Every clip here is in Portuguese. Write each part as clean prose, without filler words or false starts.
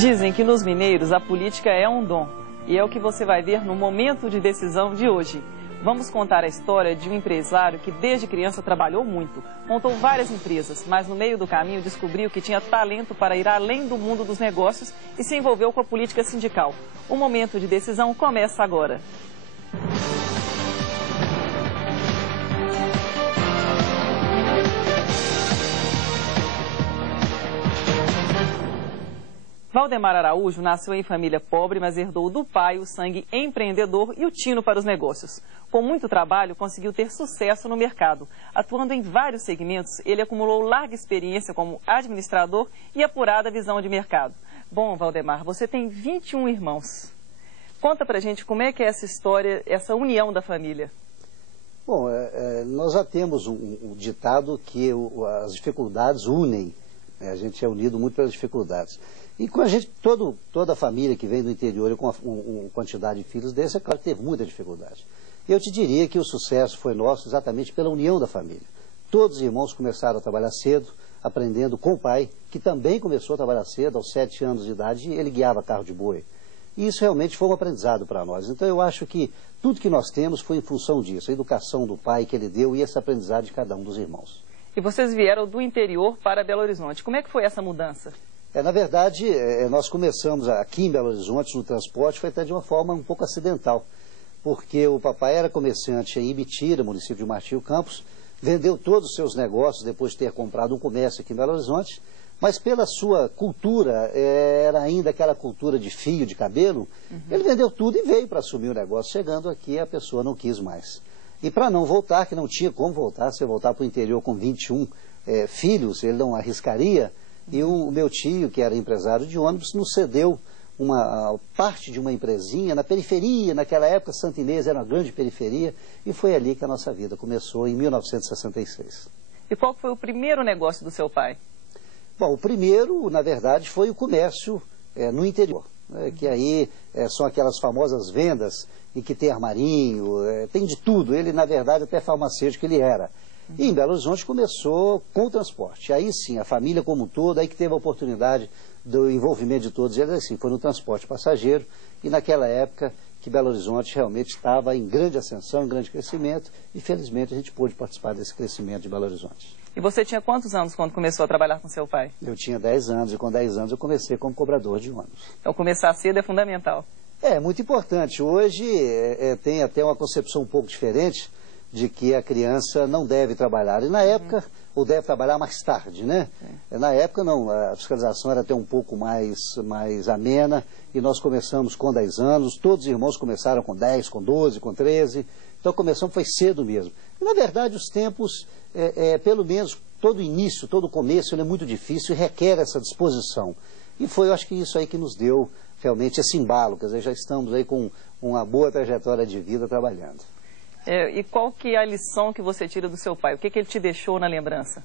Dizem que nos mineiros a política é um dom. E é o que você vai ver no Momento de Decisão de hoje. Vamos contar a história de um empresário que desde criança trabalhou muito. Montou várias empresas, mas no meio do caminho descobriu que tinha talento para ir além do mundo dos negócios e se envolveu com a política sindical. O Momento de Decisão começa agora. Valdemar Araújo nasceu em família pobre, mas herdou do pai o sangue empreendedor e o tino para os negócios. Com muito trabalho, conseguiu ter sucesso no mercado. Atuando em vários segmentos, ele acumulou larga experiência como administrador e apurada visão de mercado. Bom, Valdemar, você tem 21 irmãos. Conta pra gente como é que é essa história, essa união da família. Bom, nós já temos um ditado que as dificuldades unem. A gente é unido muito pelas dificuldades. E com a gente, toda a família que vem do interior e com uma quantidade de filhos desse, é claro que teve muita dificuldade. Eu te diria que o sucesso foi nosso exatamente pela união da família. Todos os irmãos começaram a trabalhar cedo, aprendendo com o pai, que também começou a trabalhar cedo, aos 7 anos de idade, ele guiava carro de boi. E isso realmente foi um aprendizado para nós. Então eu acho que tudo que nós temos foi em função disso, a educação do pai que ele deu e esse aprendizado de cada um dos irmãos. E vocês vieram do interior para Belo Horizonte. Como é que foi essa mudança? Na verdade, nós começamos aqui em Belo Horizonte, no transporte, foi até de uma forma um pouco acidental, porque o papai era comerciante em Ibitira, município de Martinho Campos, vendeu todos os seus negócios depois de ter comprado um comércio aqui em Belo Horizonte, mas pela sua cultura, era ainda aquela cultura de fio de cabelo, ele vendeu tudo e veio para assumir o negócio. Chegando aqui, a pessoa não quis mais. E para não voltar, que não tinha como voltar, se eu voltar para o interior com 21 filhos, ele não arriscaria. E o meu tio, que era empresário de ônibus, nos cedeu uma parte de uma empresinha na periferia. Naquela época, Santa Inês era uma grande periferia, e foi ali que a nossa vida começou, em 1966. E qual foi o primeiro negócio do seu pai? Bom, o primeiro, na verdade, foi o comércio no interior, que aí são aquelas famosas vendas em que tem armarinho, tem de tudo. Ele, na verdade, até farmacêutico ele era. E em Belo Horizonte começou com o transporte. Aí sim, a família como um todo, aí que teve a oportunidade do envolvimento de todos eles, assim, foi no transporte passageiro. E naquela época que Belo Horizonte realmente estava em grande ascensão, em grande crescimento. E felizmente a gente pôde participar desse crescimento de Belo Horizonte. E você tinha quantos anos quando começou a trabalhar com seu pai? Eu tinha 10 anos e com 10 anos eu comecei como cobrador de ônibus. Então começar cedo é fundamental. É muito importante. Hoje tem até uma concepção um pouco diferente de que a criança não deve trabalhar. E na época, ou deve trabalhar mais tarde, né? Na época não, a fiscalização era até um pouco mais amena, e nós começamos com 10 anos, todos os irmãos começaram com 10, com 12, com 13, então começamos, foi cedo mesmo. E na verdade os tempos, pelo menos todo início, todo começo, ele é muito difícil e requer essa disposição. E foi, eu acho que isso aí que nos deu realmente esse embalo, quer dizer, já estamos aí com uma boa trajetória de vida trabalhando. E qual que é a lição que você tira do seu pai? O que ele te deixou na lembrança?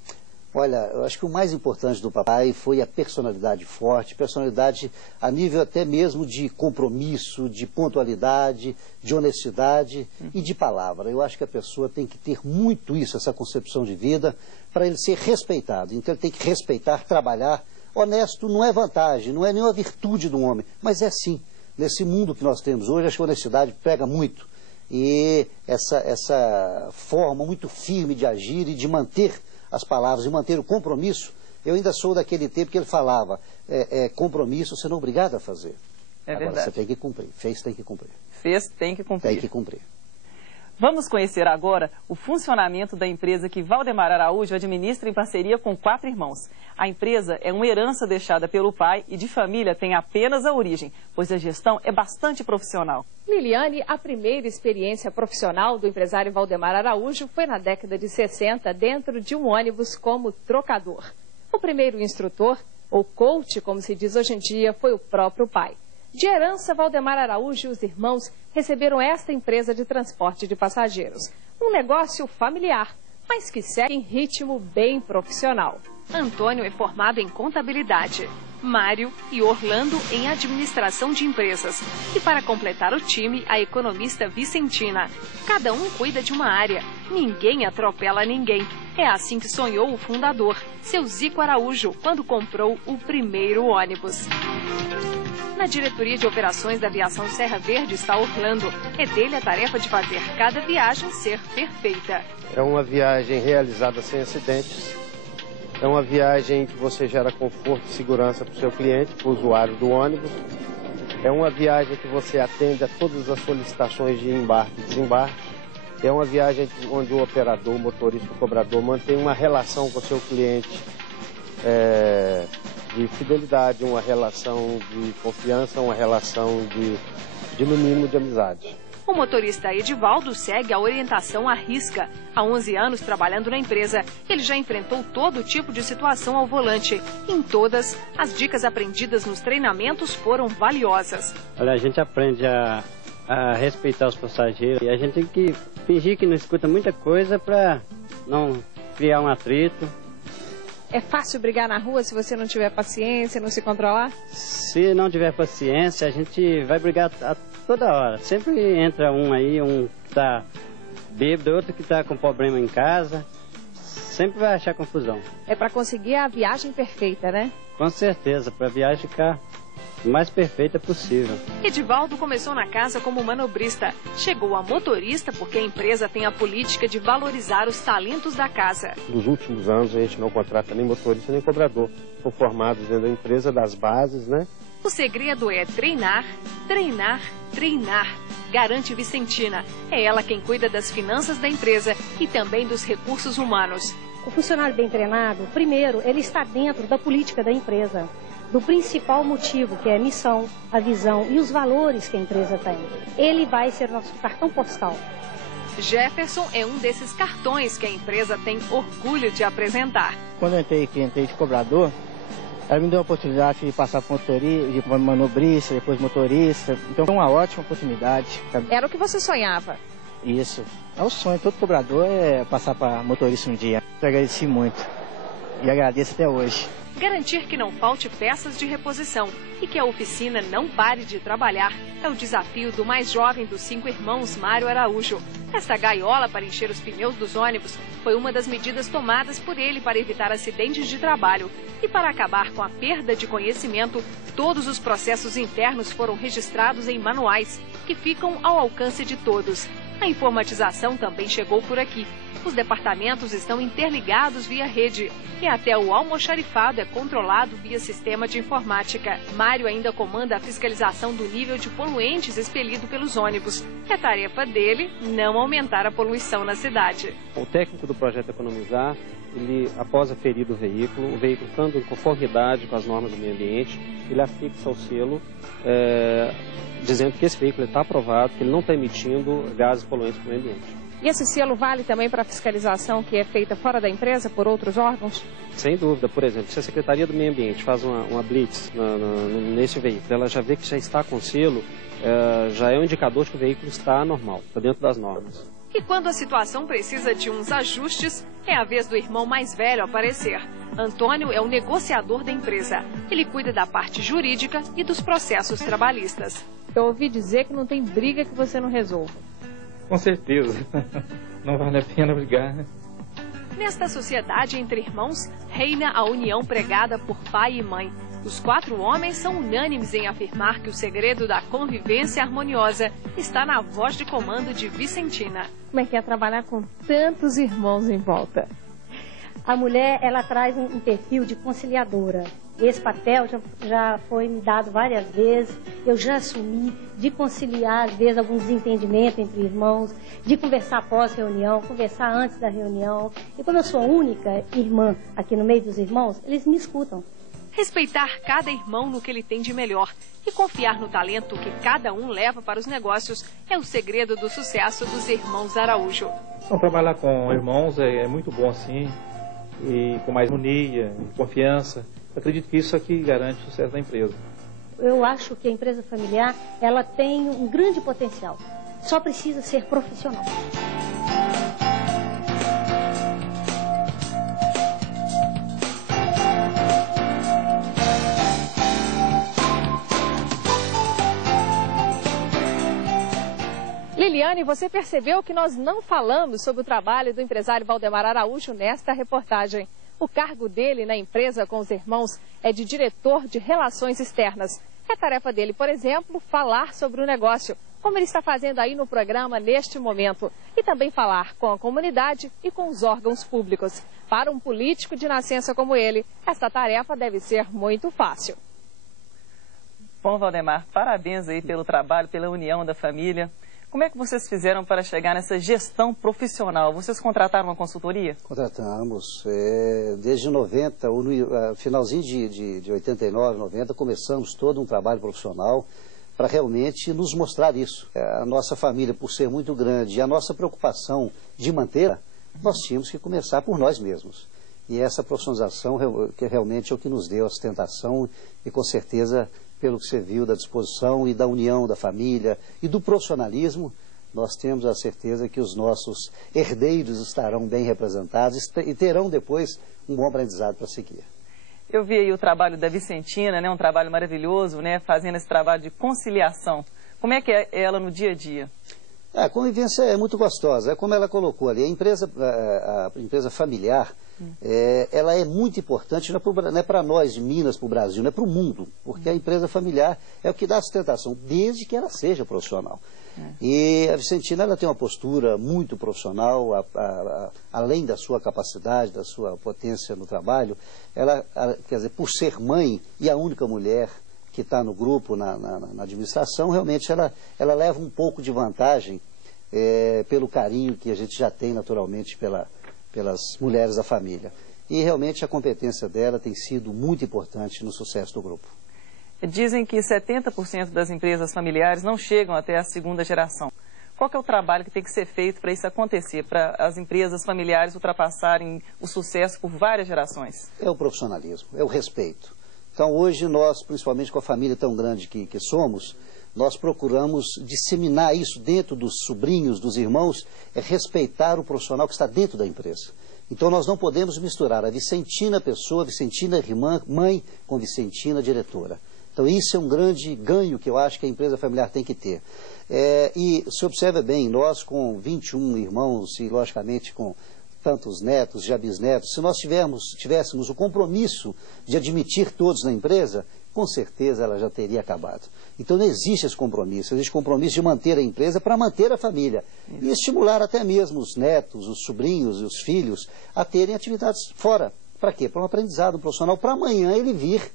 Olha, eu acho que o mais importante do papai foi a personalidade forte, personalidade a nível até mesmo de compromisso, de pontualidade, de honestidade e de palavra. Eu acho que a pessoa tem que ter muito isso, essa concepção de vida, para ele ser respeitado. Então ele tem que respeitar, trabalhar. Honesto não é vantagem, não é nenhuma virtude do homem, mas é sim. Nesse mundo que nós temos hoje, acho que a honestidade pega muito. E essa forma muito firme de agir e de manter as palavras, de manter o compromisso, eu ainda sou daquele tempo que ele falava, compromisso você não é obrigado a fazer. Agora verdade. Você tem que cumprir, fez, tem que cumprir. Fez, tem que cumprir. Tem que cumprir. Vamos conhecer agora o funcionamento da empresa que Valdemar Araújo administra em parceria com 4 irmãos. A empresa é uma herança deixada pelo pai e de família tem apenas a origem, pois a gestão é bastante profissional. Liliane, a primeira experiência profissional do empresário Valdemar Araújo foi na década de 60 dentro de um ônibus como trocador. O primeiro instrutor, ou coach, como se diz hoje em dia, foi o próprio pai. De herança, Valdemar Araújo e os irmãos receberam esta empresa de transporte de passageiros. Um negócio familiar, mas que segue em ritmo bem profissional. Antônio é formado em contabilidade, Mário e Orlando em administração de empresas. E para completar o time, a economista Vicentina. Cada um cuida de uma área, ninguém atropela ninguém. É assim que sonhou o fundador, seu Zico Araújo, quando comprou o primeiro ônibus. Na diretoria de operações da aviação Serra Verde está Orlando. É dele a tarefa de fazer cada viagem ser perfeita. É uma viagem realizada sem acidentes. É uma viagem que você gera conforto e segurança para o seu cliente, para o usuário do ônibus. É uma viagem que você atende a todas as solicitações de embarque e desembarque. É uma viagem onde o operador, o motorista, o cobrador mantém uma relação com o seu cliente de fidelidade, uma relação de confiança, uma relação no mínimo, de amizade. O motorista Edivaldo segue a orientação à risca. Há 11 anos trabalhando na empresa, ele já enfrentou todo tipo de situação ao volante. Em todas, as dicas aprendidas nos treinamentos foram valiosas. Olha, a gente aprende a respeitar os passageiros e a gente tem que fingir que não escuta muita coisa para não criar um atrito. É fácil brigar na rua se você não tiver paciência, não se controlar? Se não tiver paciência, a gente vai brigar a toda hora. Sempre entra um aí, um que está bêbado, outro que está com problema em casa. Sempre vai achar confusão. É para conseguir a viagem perfeita, né? Com certeza, para a viagem ficar o mais perfeita possível. Edivaldo começou na casa como manobrista. Chegou a motorista porque a empresa tem a política de valorizar os talentos da casa. Nos últimos anos a gente não contrata nem motorista nem cobrador. São formados dentro da empresa, das bases, né? O segredo é treinar, treinar, treinar. Garante Vicentina. É ela quem cuida das finanças da empresa e também dos recursos humanos. O funcionário bem treinado, primeiro, ele está dentro da política da empresa, do principal motivo, que é a missão, a visão e os valores que a empresa tem. Ele vai ser nosso cartão postal. Jefferson é um desses cartões que a empresa tem orgulho de apresentar. Quando eu entrei de cobrador, ela me deu a oportunidade de passar por motorista, de manobrista, depois motorista. Então foi uma ótima oportunidade. Era o que você sonhava? Isso. É o sonho, todo cobrador é passar para motorista um dia. Eu agradeci muito e agradeço até hoje. Garantir que não falte peças de reposição e que a oficina não pare de trabalhar é o desafio do mais jovem dos 5 irmãos, Mário Araújo. Essa gaiola para encher os pneus dos ônibus foi uma das medidas tomadas por ele para evitar acidentes de trabalho. E para acabar com a perda de conhecimento, todos os processos internos foram registrados em manuais, que ficam ao alcance de todos. A informatização também chegou por aqui. Os departamentos estão interligados via rede e até o almoxarifado é controlado via sistema de informática. Mário ainda comanda a fiscalização do nível de poluentes expelido pelos ônibus. É tarefa dele não aumentar a poluição na cidade. O técnico do projeto Economizar, ele, após aferir o veículo estando em conformidade com as normas do meio ambiente, ele afixa o selo dizendo que esse veículo está aprovado, que ele não está emitindo gases poluentes para o meio ambiente. E esse selo vale também para a fiscalização que é feita fora da empresa por outros órgãos? Sem dúvida. Por exemplo, se a Secretaria do Meio Ambiente faz uma blitz nesse veículo, ela já vê que já está com selo, já é um indicador de que o veículo está normal, está dentro das normas. E quando a situação precisa de uns ajustes, é a vez do irmão mais velho aparecer. Antônio é o negociador da empresa. Ele cuida da parte jurídica e dos processos trabalhistas. Eu ouvi dizer que não tem briga que você não resolva. Com certeza. Não vale a pena brigar. Nesta sociedade entre irmãos, reina a união pregada por pai e mãe. Os 4 homens são unânimes em afirmar que o segredo da convivência harmoniosa está na voz de comando de Vicentina. Como é que é trabalhar com tantos irmãos em volta? A mulher, ela traz um perfil de conciliadora. Esse papel já foi me dado várias vezes, eu já assumi de conciliar, às vezes, algum desentendimento entre irmãos, de conversar após reunião, conversar antes da reunião. E como eu sou a única irmã aqui no meio dos irmãos, eles me escutam. Respeitar cada irmão no que ele tem de melhor e confiar no talento que cada um leva para os negócios é o segredo do sucesso dos irmãos Araújo. Então, trabalhar com irmãos é muito bom assim, e com mais harmonia, confiança. Eu acredito que isso aqui garante o sucesso da empresa. Eu acho que a empresa familiar, ela tem um grande potencial. Só precisa ser profissional. Liliane Liliane, você percebeu que nós não falamos sobre o trabalho do empresário Valdemar Araújo nesta reportagem. O cargo dele na empresa com os irmãos é de diretor de relações externas. É tarefa dele, por exemplo, falar sobre o negócio, como ele está fazendo aí no programa neste momento. E também falar com a comunidade e com os órgãos públicos. Para um político de nascença como ele, essa tarefa deve ser muito fácil. Bom, Valdemar, parabéns aí pelo trabalho, pela união da família. Como é que vocês fizeram para chegar nessa gestão profissional? Vocês contrataram uma consultoria? Contratamos. Desde 90, ou no finalzinho de 89, 90, começamos todo um trabalho profissional para realmente nos mostrar isso. A nossa família, por ser muito grande, e a nossa preocupação de mantê-la, nós tínhamos que começar por nós mesmos. E essa profissionalização que realmente é o que nos deu a sustentação e, com certeza, pelo que você viu da disposição e da união da família e do profissionalismo, nós temos a certeza que os nossos herdeiros estarão bem representados e terão depois um bom aprendizado para seguir. Eu vi aí o trabalho da Vicentina, né, um trabalho maravilhoso, né, fazendo esse trabalho de conciliação. Como é que é ela no dia a dia? A convivência é muito gostosa, é como ela colocou ali, a empresa familiar, ela é muito importante, não é para nós de Minas, para o Brasil, não é para o mundo, porque a empresa familiar é o que dá sustentação, desde que ela seja profissional. E a Vicentina, ela tem uma postura muito profissional, além da sua capacidade, da sua potência no trabalho, ela, quer dizer, por ser mãe e a única mulher que está no grupo, na administração, realmente ela leva um pouco de vantagem pelo carinho que a gente já tem naturalmente pelas mulheres da família. E realmente a competência dela tem sido muito importante no sucesso do grupo. Dizem que 70% das empresas familiares não chegam até a segunda geração. Qual que é o trabalho que tem que ser feito para isso acontecer, para as empresas familiares ultrapassarem o sucesso por várias gerações? É o profissionalismo, é o respeito. Então hoje nós, principalmente com a família tão grande que somos, nós procuramos disseminar isso dentro dos sobrinhos, dos irmãos, respeitar o profissional que está dentro da empresa. Então nós não podemos misturar a Vicentina pessoa, Vicentina irmã, mãe, com Vicentina diretora. Então isso é um grande ganho que eu acho que a empresa familiar tem que ter. E se observa bem, nós com 21 irmãos e logicamente com tantos netos, já bisnetos, se nós tivéssemos o compromisso de admitir todos na empresa, com certeza ela já teria acabado. Então não existe esse compromisso, existe compromisso de manter a empresa para manter a família. E estimular até mesmo os netos, os sobrinhos e os filhos a terem atividades fora. Para quê? Para um aprendizado profissional, para amanhã ele vir,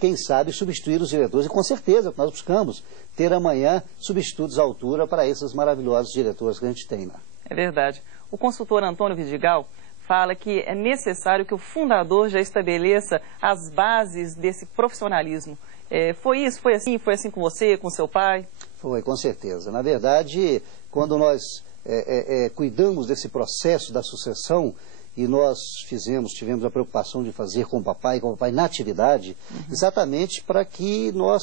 quem sabe, substituir os diretores. E com certeza nós buscamos ter amanhã substitutos à altura para esses maravilhosos diretores que a gente tem lá. É verdade. O consultor Antônio Vidigal fala que é necessário que o fundador já estabeleça as bases desse profissionalismo. Foi isso? Foi assim com você, com seu pai? Foi, com certeza. Na verdade, quando nós cuidamos desse processo da sucessão, e nós tivemos a preocupação de fazer com o papai na atividade, exatamente para que nós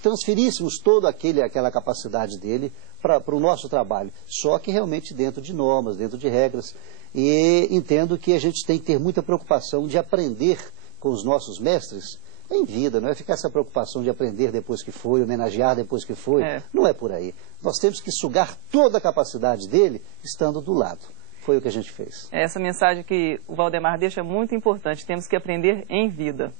transferíssemos toda aquela capacidade dele para o nosso trabalho, só que realmente dentro de normas, dentro de regras, e entendo que a gente tem que ter muita preocupação de aprender com os nossos mestres em vida, não é ficar essa preocupação de aprender depois que foi, homenagear depois que foi, não é por aí. Nós temos que sugar toda a capacidade dele estando do lado. Foi o que a gente fez. Essa mensagem que o Valdemar deixa é muito importante, temos que aprender em vida.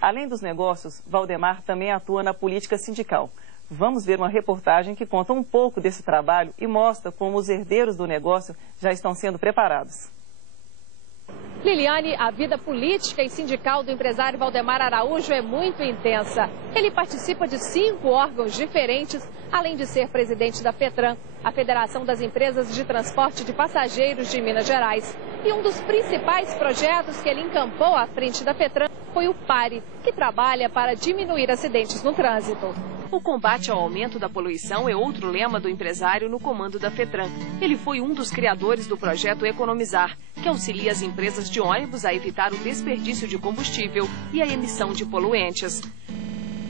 Além dos negócios, Valdemar também atua na política sindical. Vamos ver uma reportagem que conta um pouco desse trabalho e mostra como os herdeiros do negócio já estão sendo preparados. Liliane, a vida política e sindical do empresário Valdemar Araújo é muito intensa. Ele participa de 5 órgãos diferentes, além de ser presidente da FETRAN, a Federação das Empresas de Transporte de Passageiros de Minas Gerais. E um dos principais projetos que ele encampou à frente da FETRAN foi o PARE, que trabalha para diminuir acidentes no trânsito. O combate ao aumento da poluição é outro lema do empresário no comando da FETRAN. Ele foi um dos criadores do projeto Economizar, que auxilia as empresas de ônibus a evitar o desperdício de combustível e a emissão de poluentes.